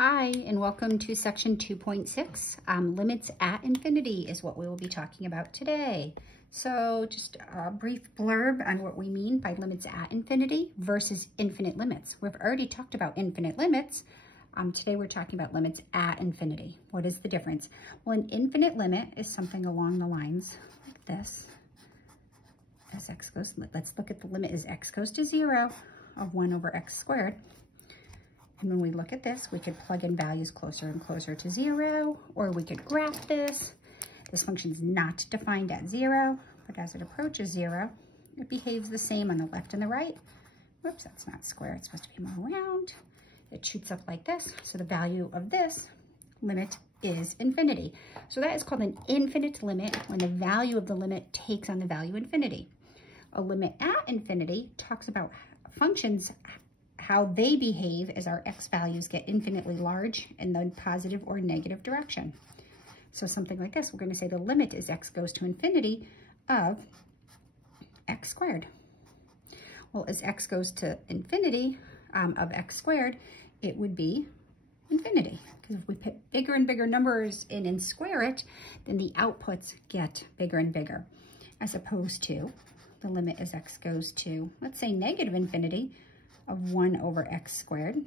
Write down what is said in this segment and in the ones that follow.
Hi, and welcome to section 2.6. Limits at infinity is what we will be talking about today. So just a brief blurb on what we mean by limits at infinity versus infinite limits. We've already talked about infinite limits. Today we're talking about limits at infinity. What is the difference? Well, an infinite limit is something along the lines like this. As x goes, let's look at the limit as x goes to 0 of 1 over x squared. And when we look at this, we could plug in values closer and closer to 0, or we could graph this. This function is not defined at 0, but as it approaches 0, it behaves the same on the left and the right. Whoops, that's not square, it's supposed to be more round. It shoots up like this, so the value of this limit is infinity. So that is called an infinite limit when the value of the limit takes on the value infinity. A limit at infinity talks about functions, how they behave as our x values get infinitely large in the positive or negative direction. So something like this, we're going to say the limit is x goes to infinity of x squared. Well, as x goes to infinity of x squared, it would be infinity. Because if we put bigger and bigger numbers in and square it, then the outputs get bigger and bigger. As opposed to the limit as x goes to, let's say, negative infinity of 1 over x squared.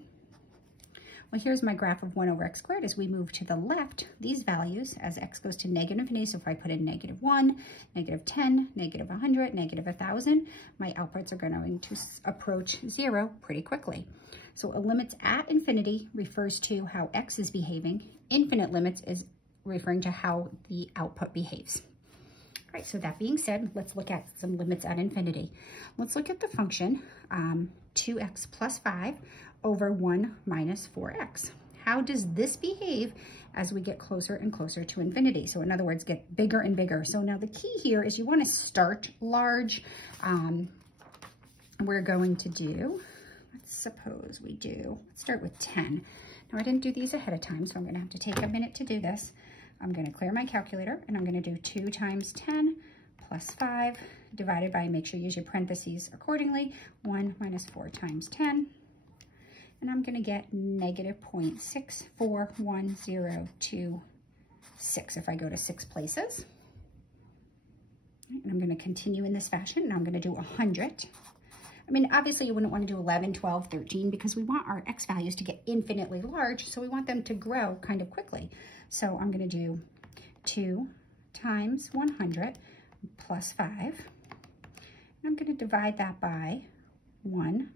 Well, here's my graph of 1 over x squared. As we move to the left, these values, as x goes to negative infinity, so if I put in -1, -10, -100, -1,000, my outputs are going to approach 0 pretty quickly. So a limits at infinity refers to how x is behaving. Infinite limits is referring to how the output behaves. All right, so that being said, let's look at some limits at infinity. Let's look at the function 2x plus 5 over 1 minus 4x. How does this behave as we get closer and closer to infinity? So in other words, get bigger and bigger. So now the key here is you want to start large. We're going to do, let's start with 10. Now I didn't do these ahead of time, so I'm going to have to take a minute to do this. I'm going to clear my calculator, and I'm going to do 2 times 10 plus 5 divided by, make sure you use your parentheses accordingly, 1 minus 4 times 10. And I'm going to get negative 0.641026 if I go to 6 places. And I'm going to continue in this fashion, and I'm going to do 100. I mean, obviously you wouldn't want to do 11, 12, 13 because we want our x values to get infinitely large, so we want them to grow kind of quickly. So I'm going to do 2 times 100 plus 5. And I'm going to divide that by 1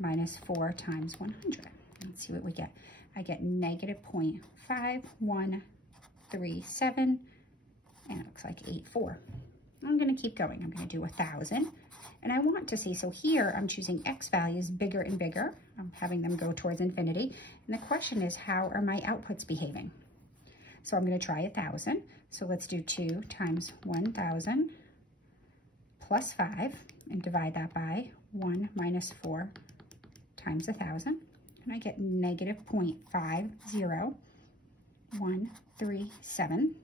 minus 4 times 100. Let's see what we get. I get negative 0.5137, and it looks like 84. I'm going to keep going. I'm going to do 1,000. And I want to see, so here I'm choosing x values bigger and bigger. I'm having them go towards infinity. And the question is, how are my outputs behaving? So I'm going to try 1,000. So let's do 2 times 1,000 plus 5 and divide that by 1 minus 4 times 1,000. And I get negative 0.50137.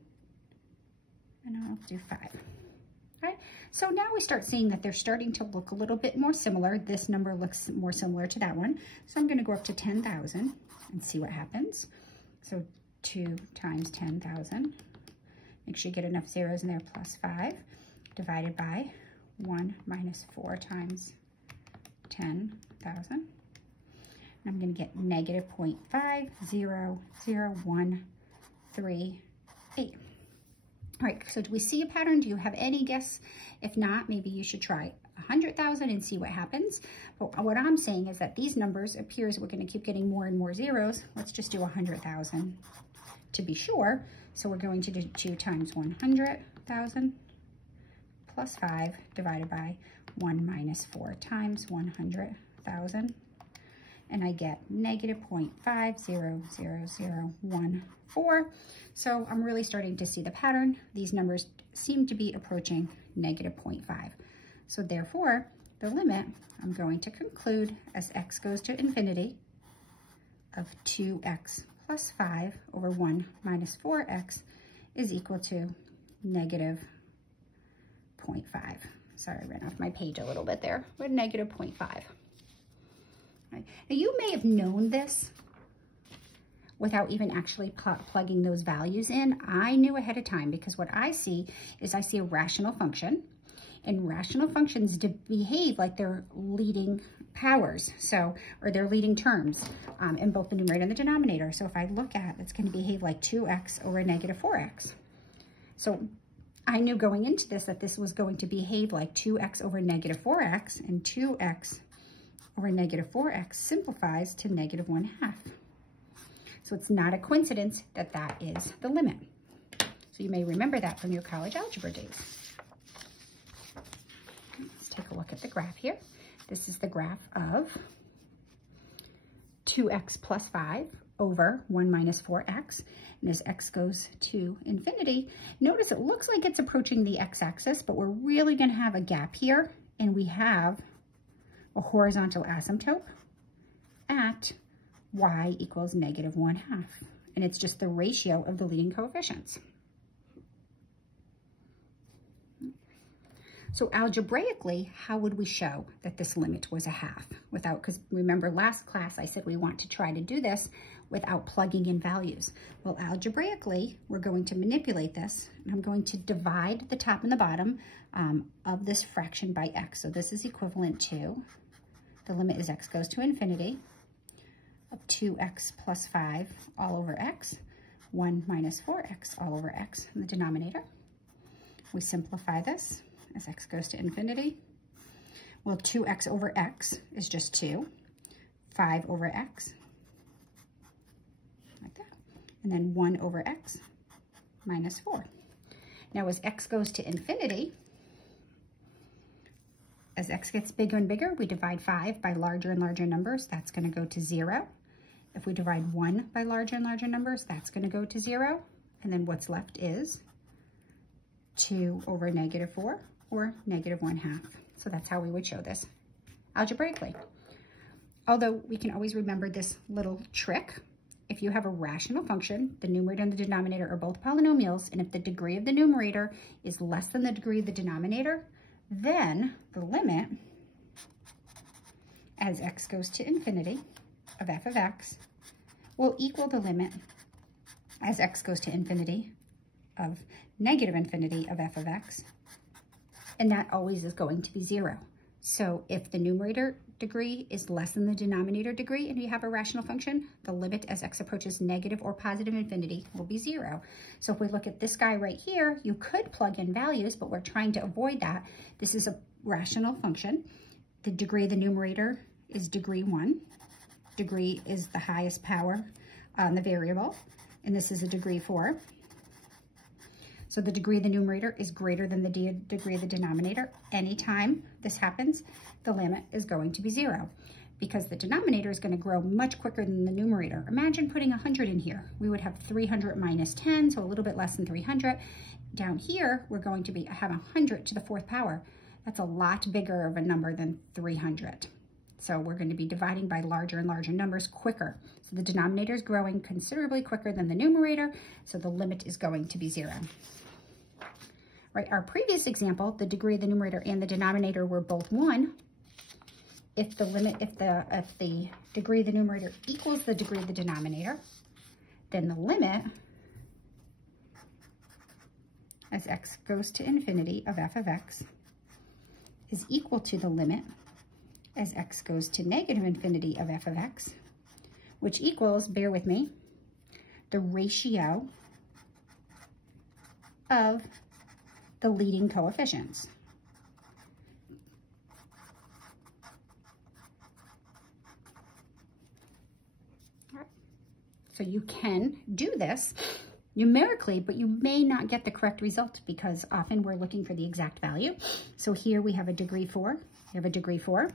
And I'll do 5. Okay, so now we start seeing that they're starting to look a little bit more similar. This number looks more similar to that one. So I'm going to go up to 10,000 and see what happens. So 2 times 10,000. Make sure you get enough zeros in there, plus 5, divided by 1 minus 4 times 10,000. And I'm going to get negative 0.500138. All right, so do we see a pattern? Do you have any guess? If not, maybe you should try 100,000 and see what happens. But what I'm saying is that these numbers appears we're going to keep getting more and more zeros. Let's just do 100,000 to be sure. So we're going to do 2 times 100,000 plus 5 divided by 1 minus 4 times 100,000. And I get negative 0.500014. So I'm really starting to see the pattern. These numbers seem to be approaching negative 0.5. So therefore, the limit I'm going to conclude as x goes to infinity of 2x plus 5 over 1 minus 4x is equal to negative 0.5. Sorry, I ran off my page a little bit there. We're negative 0.5. Right. Now you may have known this without even actually plugging those values in. I knew ahead of time because what I see is I see a rational function, and rational functions behave like they're leading powers, so, or they're leading terms in both the numerator and the denominator. So if I look at, it's going to behave like 2x over negative 4x. So I knew going into this that this was going to behave like 2x over negative 4x, and 2x over negative 4x simplifies to negative 1/2. So it's not a coincidence that that is the limit. So you may remember that from your college algebra days. Let's take a look at the graph here. This is the graph of 2x plus 5 over 1 minus 4x. And as x goes to infinity, notice it looks like it's approaching the x-axis, but we're really going to have a gap here, and we have a horizontal asymptote at y equals negative 1/2. And it's just the ratio of the leading coefficients. So algebraically, how would we show that this limit was a half without, because remember last class I said we want to try to do this without plugging in values. Well, algebraically, we're going to manipulate this, and I'm going to divide the top and the bottom of this fraction by x. So this is equivalent to, the limit is x goes to infinity, of 2x plus 5 all over x, 1 minus 4x all over x in the denominator. We simplify this as x goes to infinity. Well, 2x over x is just 2, 5 over x, like that, and then 1 over x minus 4. Now as x goes to infinity, as x gets bigger and bigger, we divide 5 by larger and larger numbers. That's going to go to 0. If we divide 1 by larger and larger numbers, that's going to go to 0. And then what's left is 2 over negative 4, or negative 1/2. So that's how we would show this algebraically. Although we can always remember this little trick. If you have a rational function, the numerator and the denominator are both polynomials, and if the degree of the numerator is less than the degree of the denominator, then the limit as x goes to infinity of f of x will equal the limit as x goes to infinity of negative infinity of f of x, and that always is going to be 0. So if the numerator degree is less than the denominator degree and you have a rational function, the limit as x approaches negative or positive infinity will be 0. So if we look at this guy right here, you could plug in values, but we're trying to avoid that. This is a rational function. The degree of the numerator is degree 1. Degree is the highest power on the variable, and this is a degree 4. So the degree of the numerator is greater than the degree of the denominator. Anytime this happens, the limit is going to be 0 because the denominator is going to grow much quicker than the numerator. Imagine putting 100 in here. We would have 300 minus 10, so a little bit less than 300. Down here, we're going to have 100 to the 4th power. That's a lot bigger of a number than 300. So we're going to be dividing by larger and larger numbers quicker. So the denominator is growing considerably quicker than the numerator, so the limit is going to be 0. Right, our previous example, the degree of the numerator and the denominator were both 1. If the degree of the numerator equals the degree of the denominator, then the limit as x goes to infinity of f of x is equal to the limit as x goes to negative infinity of f of x, which equals, bear with me, the ratio of the leading coefficients. So you can do this numerically, but you may not get the correct result because often we're looking for the exact value. So here we have a degree 4. We have a degree 4.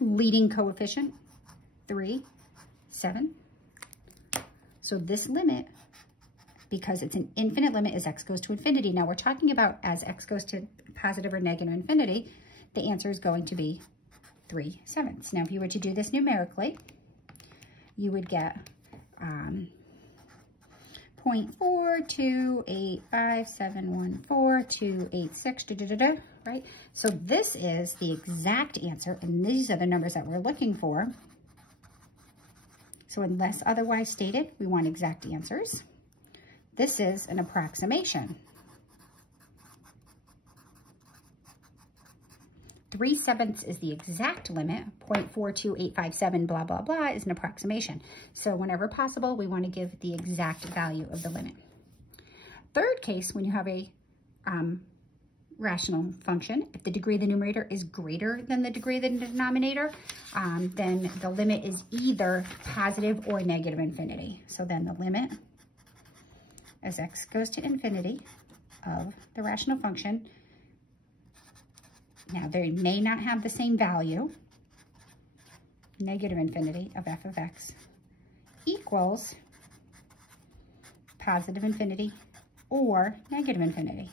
Leading coefficient, 3, 7. So this limit, because it's an infinite limit as x goes to infinity. Now we're talking about as x goes to positive or negative infinity, the answer is going to be 3/7. Now if you were to do this numerically, you would get 0.42857142862, right? So this is the exact answer, and these are the numbers that we're looking for. So unless otherwise stated, we want exact answers. This is an approximation. 3/7 is the exact limit. 0.42857 blah, blah, blah is an approximation. So whenever possible, we want to give the exact value of the limit. Third case, when you have a rational function, if the degree of the numerator is greater than the degree of the denominator, then the limit is either positive or negative infinity. So then the limit as x goes to infinity of the rational function, now they may not have the same value, negative infinity of f of x equals positive infinity or negative infinity.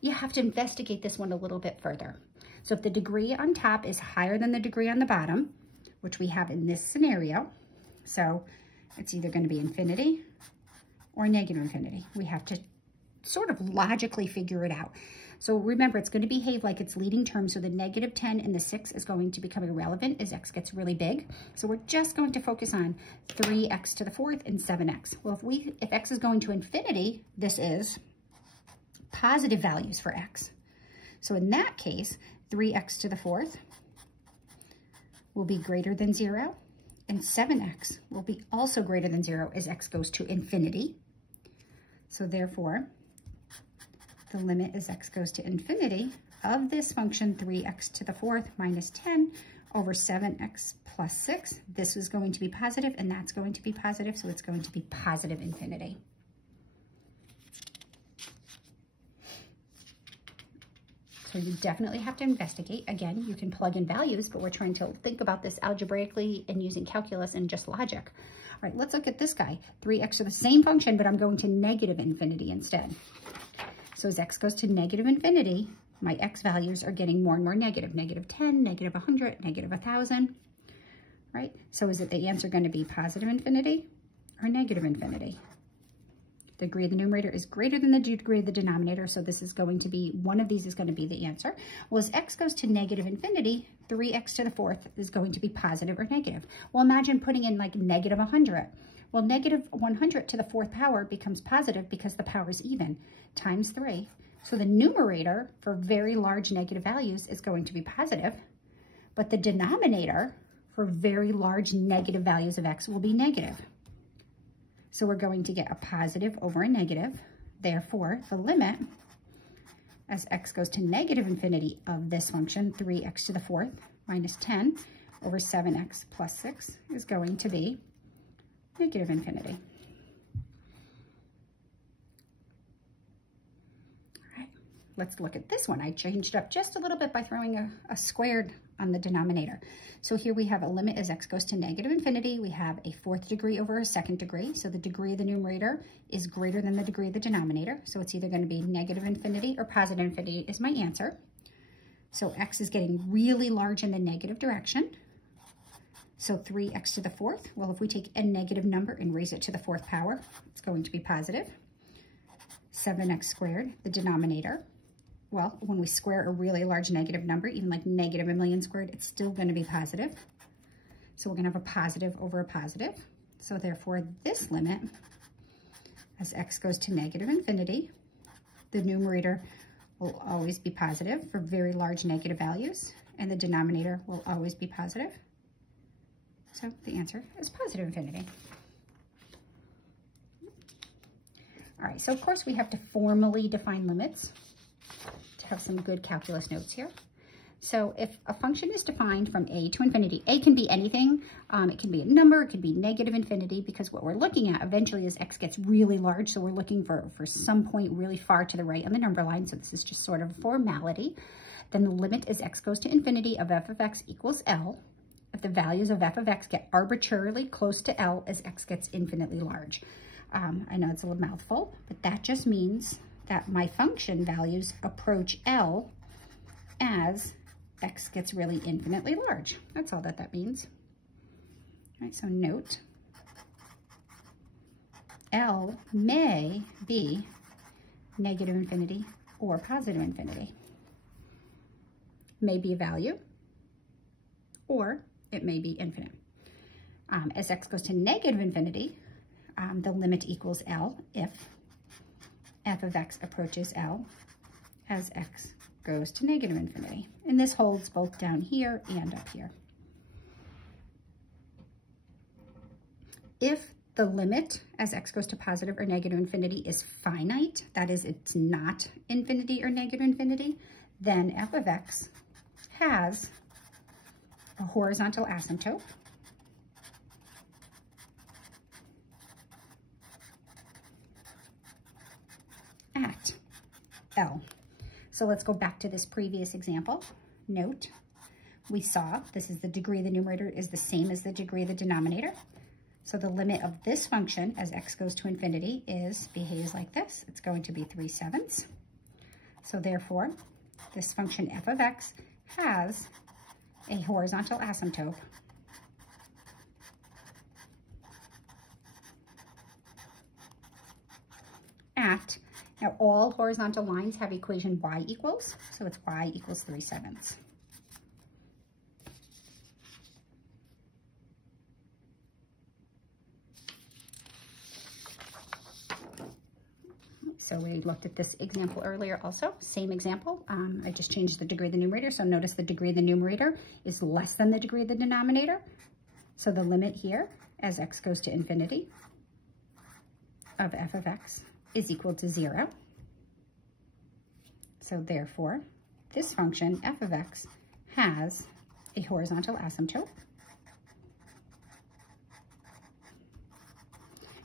You have to investigate this one a little bit further. So if the degree on top is higher than the degree on the bottom, which we have in this scenario, so it's either going to be infinity or negative infinity. We have to sort of logically figure it out. So remember, it's going to behave like its leading term, so the -10 and the 6 is going to become irrelevant as x gets really big. So we're just going to focus on 3x to the 4th and 7x. Well, if x is going to infinity, this is positive values for x. So in that case, 3x to the 4th will be greater than 0, and 7x will be also greater than 0 as x goes to infinity. So therefore, the limit as x goes to infinity of this function 3x to the 4th minus 10 over 7x plus 6, this is going to be positive and that's going to be positive, so it's going to be positive infinity. So you definitely have to investigate. Again, you can plug in values, but we're trying to think about this algebraically and using calculus and just logic. All right, let's look at this guy. 3x are the same function, but I'm going to negative infinity instead. So as x goes to negative infinity, my x values are getting more and more negative. -10, -100, -1,000, right? So is it the answer going to be positive infinity or negative infinity? The degree of the numerator is greater than the degree of the denominator, so this is going to be, one of these is going to be the answer. Well, as x goes to negative infinity, 3x to the 4th is going to be positive or negative. Well, imagine putting in like -100. Well, -100 to the 4th power becomes positive because the power is even, times 3. So the numerator for very large negative values is going to be positive, but the denominator for very large negative values of x will be negative. So we're going to get a positive over a negative. Therefore, the limit as x goes to negative infinity of this function, 3x to the 4th minus 10 over 7x plus 6, is going to be negative infinity. All right, let's look at this one. I changed up just a little bit by throwing a squared on the denominator. So here we have a limit as x goes to negative infinity. We have a 4th degree over a 2nd degree. So the degree of the numerator is greater than the degree of the denominator. So it's either going to be negative infinity or positive infinity is my answer. So x is getting really large in the negative direction. So 3x to the 4th, well, if we take a negative number and raise it to the 4th power, it's going to be positive. 7x squared, the denominator. Well, when we square a really large negative number, even like -1,000,000 squared, it's still going to be positive. So we're going to have a positive over a positive. So therefore, this limit, as x goes to negative infinity, the numerator will always be positive for very large negative values, and the denominator will always be positive. So the answer is positive infinity. All right, so of course we have to formally define limits to have some good calculus notes here. So if a function is defined from a to infinity, a can be anything. It can be a number, it can be negative infinity, because what we're looking at eventually is x gets really large. So we're looking for some point really far to the right on the number line. So this is just sort of formality. Then the limit as x goes to infinity of f of x equals L. If the values of f of x get arbitrarily close to L as x gets infinitely large. I know it's a little mouthful, but that just means that my function values approach L as x gets really infinitely large. That's all that means. All right, so note, L may be negative infinity or positive infinity. May be a value, or it may be infinite. As x goes to negative infinity, the limit equals L if f of x approaches L as x goes to negative infinity. And this holds both down here and up here. If the limit as x goes to positive or negative infinity is finite, that is, it's not infinity or negative infinity, then f of x has a horizontal asymptote at L. So let's go back to this previous example. Note, we saw this is the degree of the numerator is the same as the degree of the denominator. So the limit of this function as x goes to infinity behaves like this. It's going to be 3/7. So therefore, this function f of x has a horizontal asymptote at, now all horizontal lines have equation y equals, so it's y equals 3/7. So we looked at this example earlier also, same example. I just changed the degree of the numerator. So notice the degree of the numerator is less than the degree of the denominator. So the limit here as x goes to infinity of f of x is equal to 0. So therefore, this function f of x has a horizontal asymptote.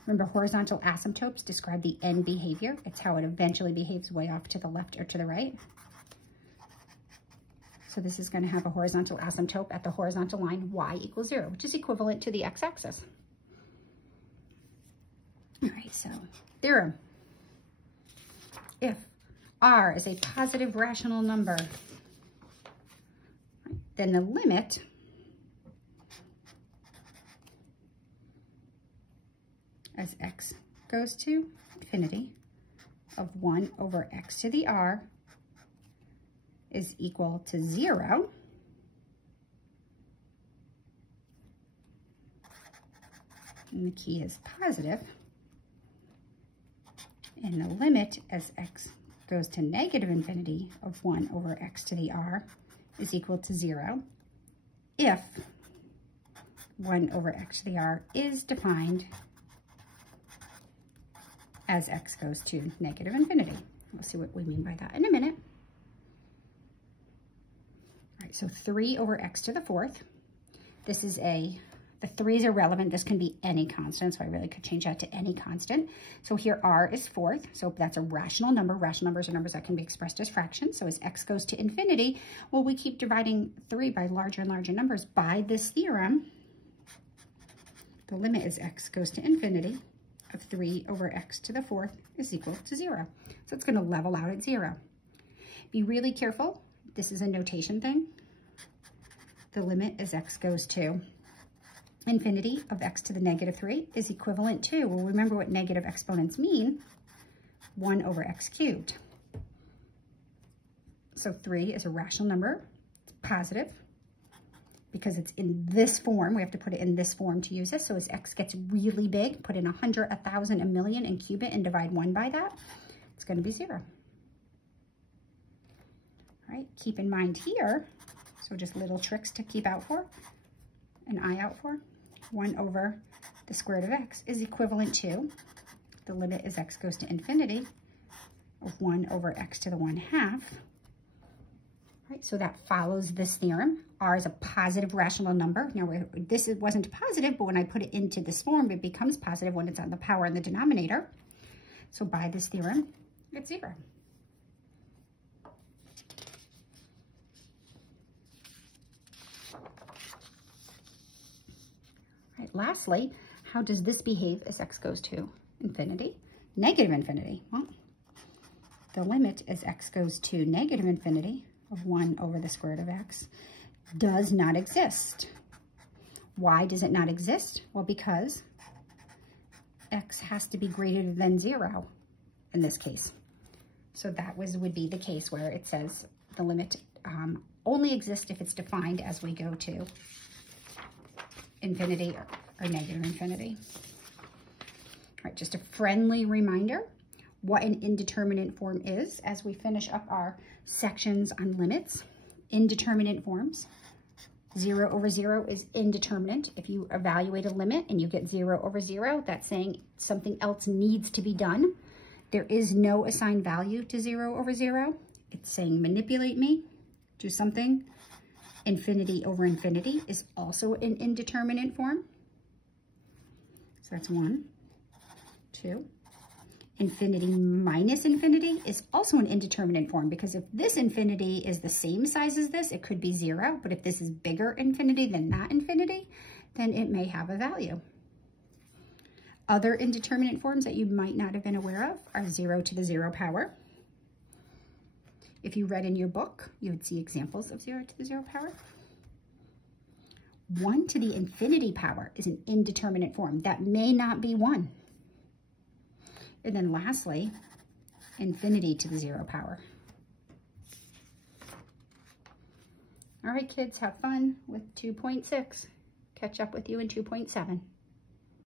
Remember, horizontal asymptotes describe the end behavior. It's how it eventually behaves way off to the left or to the right. So this is going to have a horizontal asymptote at the horizontal line y equals 0, which is equivalent to the x-axis. All right, so theorem. If r is a positive rational number, then the limit as x goes to infinity of 1 over x to the r is equal to 0. And the key is positive. And the limit as x goes to negative infinity of 1 over x to the r is equal to 0 if 1 over x to the r is defined as x goes to negative infinity. We'll see what we mean by that in a minute. All right, so 3 over x to the 4th. This is the 3's are relevant. This can be any constant, so I really could change that to any constant. So here r is 4th, so that's a rational number. Rational numbers are numbers that can be expressed as fractions. So as x goes to infinity, well, we keep dividing 3 by larger and larger numbers. By this theorem, the limit as x goes to infinity of 3 over x to the 4th is equal to 0. So it's going to level out at 0. Be really careful. This is a notation thing. The limit as x goes to infinity of x to the negative 3 is equivalent to, well, remember what negative exponents mean, 1 over x cubed. So 3 is a rational number. It's positive. Because it's in this form, we have to put it in this form to use this. So as x gets really big, put in 100, 1,000, a million, and cube it and divide 1 by that, it's going to be 0. All right, keep in mind here, so just little tricks to keep out for, an eye out for, 1 over the square root of x is equivalent to, the limit as x goes to infinity, of 1 over x to the 1/2. Right, so that follows this theorem. R is a positive rational number. Now, this wasn't positive, but when I put it into this form, it becomes positive when it's on the power in the denominator. So by this theorem, it's 0. Right, lastly, how does this behave as x goes to infinity? Negative infinity. Well, the limit as x goes to negative infinity of 1 over the square root of x does not exist. Why does it not exist? Well, because x has to be greater than 0 in this case. So that would be the case where it says the limit only exists if it's defined as we go to infinity or negative infinity. All right, just a friendly reminder what an indeterminate form is as we finish up our sections on limits. Indeterminate forms. 0 over 0 is indeterminate. If you evaluate a limit and you get 0 over 0, that's saying something else needs to be done. There is no assigned value to 0 over 0. It's saying manipulate me, do something. Infinity over infinity is also an indeterminate form. So that's 1, 2. Infinity minus infinity is also an indeterminate form, because if this infinity is the same size as this, it could be 0. But if this is bigger infinity than that infinity, then it may have a value. Other indeterminate forms that you might not have been aware of are 0 to the 0 power. If you read in your book, you would see examples of 0 to the 0 power. 1 to the infinity power is an indeterminate form. That may not be 1. And then lastly, infinity to the 0 power. All right, kids, have fun with 2.6. Catch up with you in 2.7.